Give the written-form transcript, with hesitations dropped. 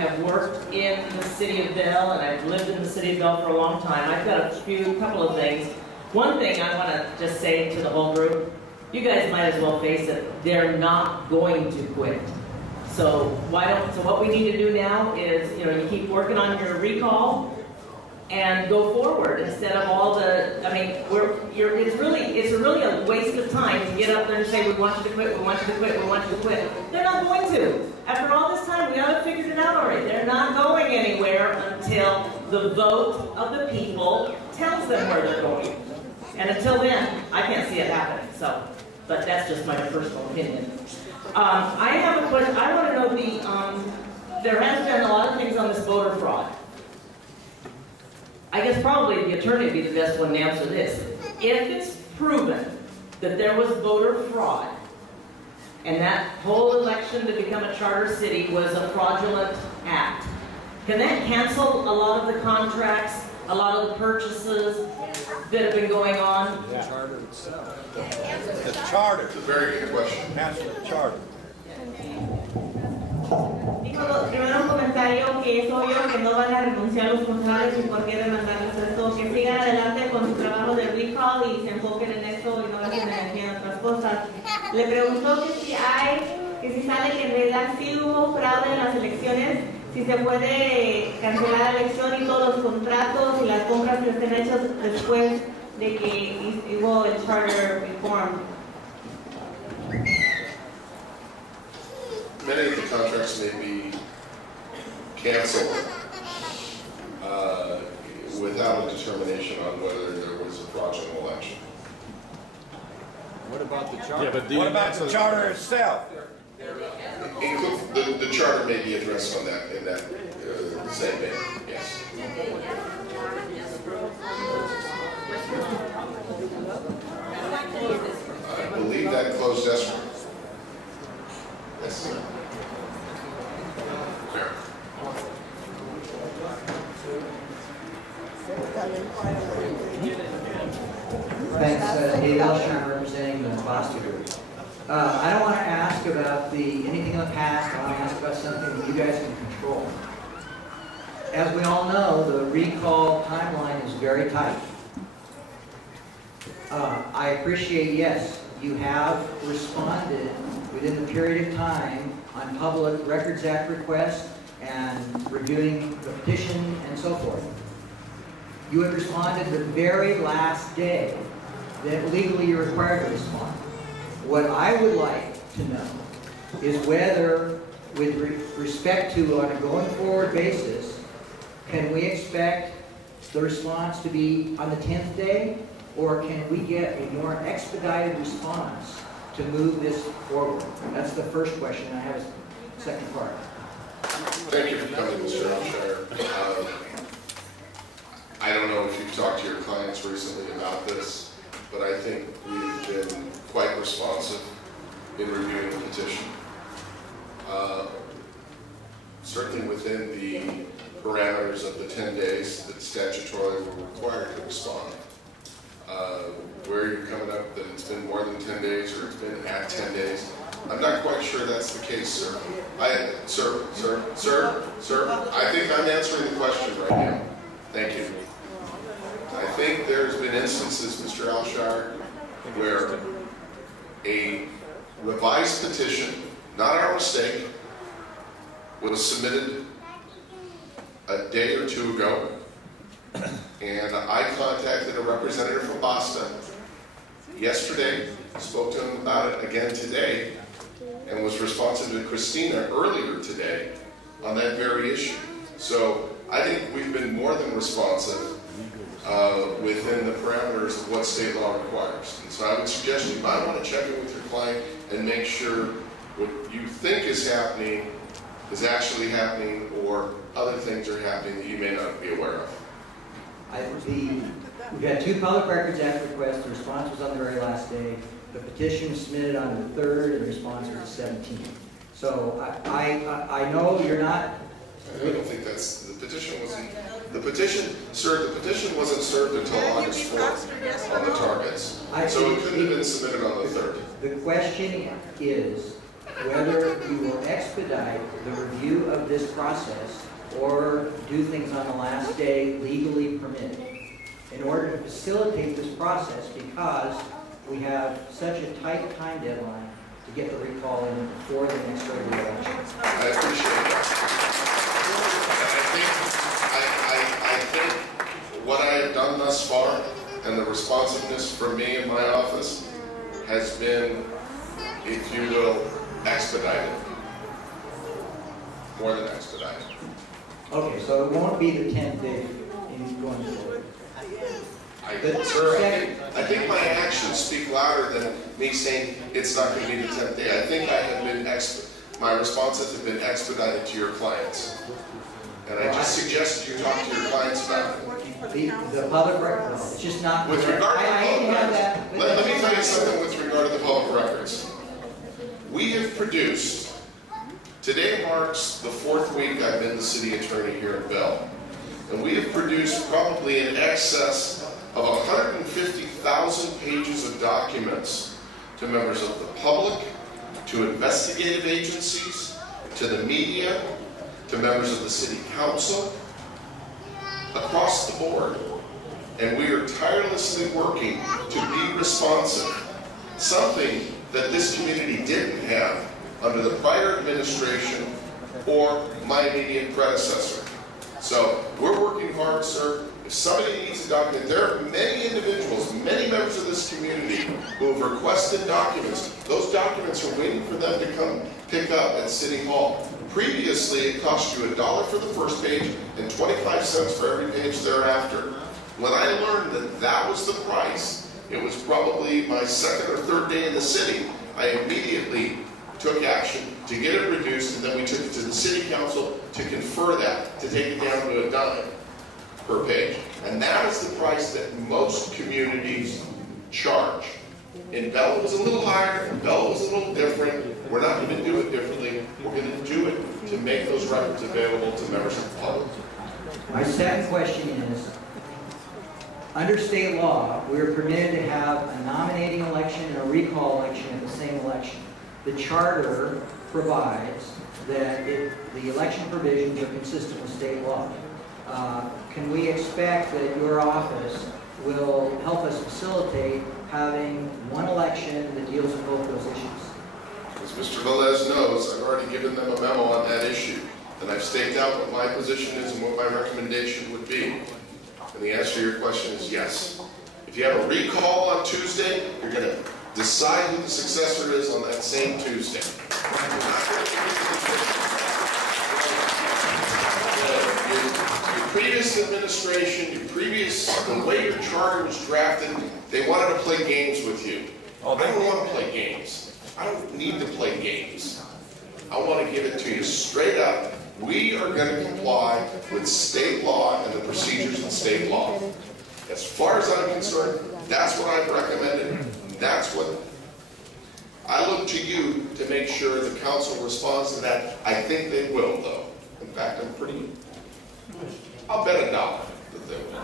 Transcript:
have worked in the city of Bell, and I've lived in the city of Bell for a long time. I've got a couple of things. One thing I want to just say to the whole group, you guys might as well face it, they're not going to quit. So what we need to do now is, you keep working on your recall and go forward instead of all the, it's really a waste of time to get up there and say, we want you to quit, we want you to quit, we want you to quit. They're not going to. After all this time, we ought to have figured it out already. They're not going anywhere until the vote of the people tells them where they're going. And until then, I can't see it happening. But that's just my personal opinion. I have a question. I want to know there has been a lot of things on this voter fraud. I guess probably the attorney would be the best one to answer this. If it's proven that there was voter fraud, and that whole election to become a charter city was a fraudulent act, can that cancel a lot of the contracts, a lot of the purchases that have been going on? The charter itself. The charter. It's a very good question. Cancel the charter. Dijo primero un comentario que es obvio que no van a renunciar a los contrarios y por qué demandarles esto, que sigan adelante con su trabajo de recall y se enfoquen en eso y no gasten energía en otras cosas. Le preguntó que si sale que en realidad sí hubo fraude en las elecciones, si se puede cancelar la elección y todos los contratos y las compras que estén hechas después de que hubo el charter reform. Many of the contracts may be canceled without a determination on whether there was a fraudulent election. What about the charter? Yeah, but what about the charter itself? The charter may be addressed on that in that same vein. Yes. I believe that closed escrow. Yes. Fair. Thanks, Dave Aleshire, representing the BASTA group. I don't want to ask about anything in the past. I want to ask about something that you guys can control. As we all know, the recall timeline is very tight. I appreciate, yes, you have responded within the period of time on Public Records Act requests and reviewing the petition and so forth. You have responded the very last day that legally you're required to respond. What I would like to know is whether, with respect to on a going forward basis, can we expect the response to be on the 10th day, or can we get a more expedited response to move this forward? That's the first question. I have a second part. Thank you for coming, Mr. Aleshire. I don't know if you've talked to your clients recently about this, but I think we've been quite responsive in reviewing the petition. Certainly within the parameters of the 10 days that statutorily we're required to respond. Where you're coming up that it's been more than 10 days or it's been at 10 days, I'm not quite sure that's the case, sir. Sir, I think I'm answering the question right now. Thank you. I think there's been instances, Mr. Aleshire, where a revised petition, not our mistake, was submitted a day or two ago, and I contacted a representative from BASTA yesterday, spoke to him about it again today, and was responsive to Christina earlier today on that very issue. So I think we've been more than responsive within the parameters of what state law requires. And so I would suggest you might want to check in with your client and make sure what you think is happening is actually happening, or other things are happening that you may not be aware of. We've had 2 Public Records Act requests. The response was on the very last day. The petition was submitted on the 3rd, and the response was the 17th. So I know you're not. I don't think that's the petition. Wasn't the petition, sir? The petition wasn't served until August 4th on the targets, so it couldn't have been submitted on the 3rd. The question is, whether you will expedite the review of this process or do things on the last day legally permitted in order to facilitate this process, because we have such a tight time deadline to get the recall in before the next regular election. I appreciate that. And I think what I have done thus far and the responsiveness from me in my office has been, if you will, expedited. More than expedited. Okay, so it won't be the 10th day in going forward. Sir, I think my actions speak louder than me saying it's not going to be the 10th day. I think I have been my responses have been expedited to your clients. And I just suggest you talk to your clients about it. The public record, it's just not... With regard to the public records, let me tell you something with regard to the public records. We have produced, today marks the 4th week I've been the city attorney here in Bell, and we have produced probably in excess of 150,000 pages of documents to members of the public, to investigative agencies, to the media, to members of the city council, across the board. And we are tirelessly working to be responsive, something that this community didn't have under the prior administration or my immediate predecessor. So we're working hard, sir. If somebody needs a document, there are many individuals, many members of this community who have requested documents. Those documents are waiting for them to come pick up at City Hall. Previously, it cost you $1 for the first page and 25 cents for every page thereafter. When I learned that that was the price, it was probably my 2nd or 3rd day in the city, I immediately took action to get it reduced, and then we took it to the city council to confer that, to take it down to $1 per page. And that is the price that most communities charge. In Bell it was a little higher, in Bell it was a little different. We're not going to do it differently. We're going to do it to make those records available to members of the public. My second question is, under state law, we are permitted to have a nominating election and a recall election at the same election. The charter provides that the election provisions are consistent with state law. Can we expect that your office will help us facilitate having one election that deals with both those issues? As Mr. Velez knows, I've already given them a memo on that issue, and I've staked out what my position is and what my recommendation would be. And the answer to your question is yes. If you have a recall on Tuesday, you're going to decide who the successor is on that same Tuesday. Your previous administration, the way your charter was drafted, they wanted to play games with you. I don't want to play games. I don't need to play games. I want to give it to you straight up. We are going to comply with state law and the procedures in state law. As far as I'm concerned, that's what I've recommended. That's what I look to you to make sure the council responds to that. I think they will, though. In fact, I'll bet $1 that they will.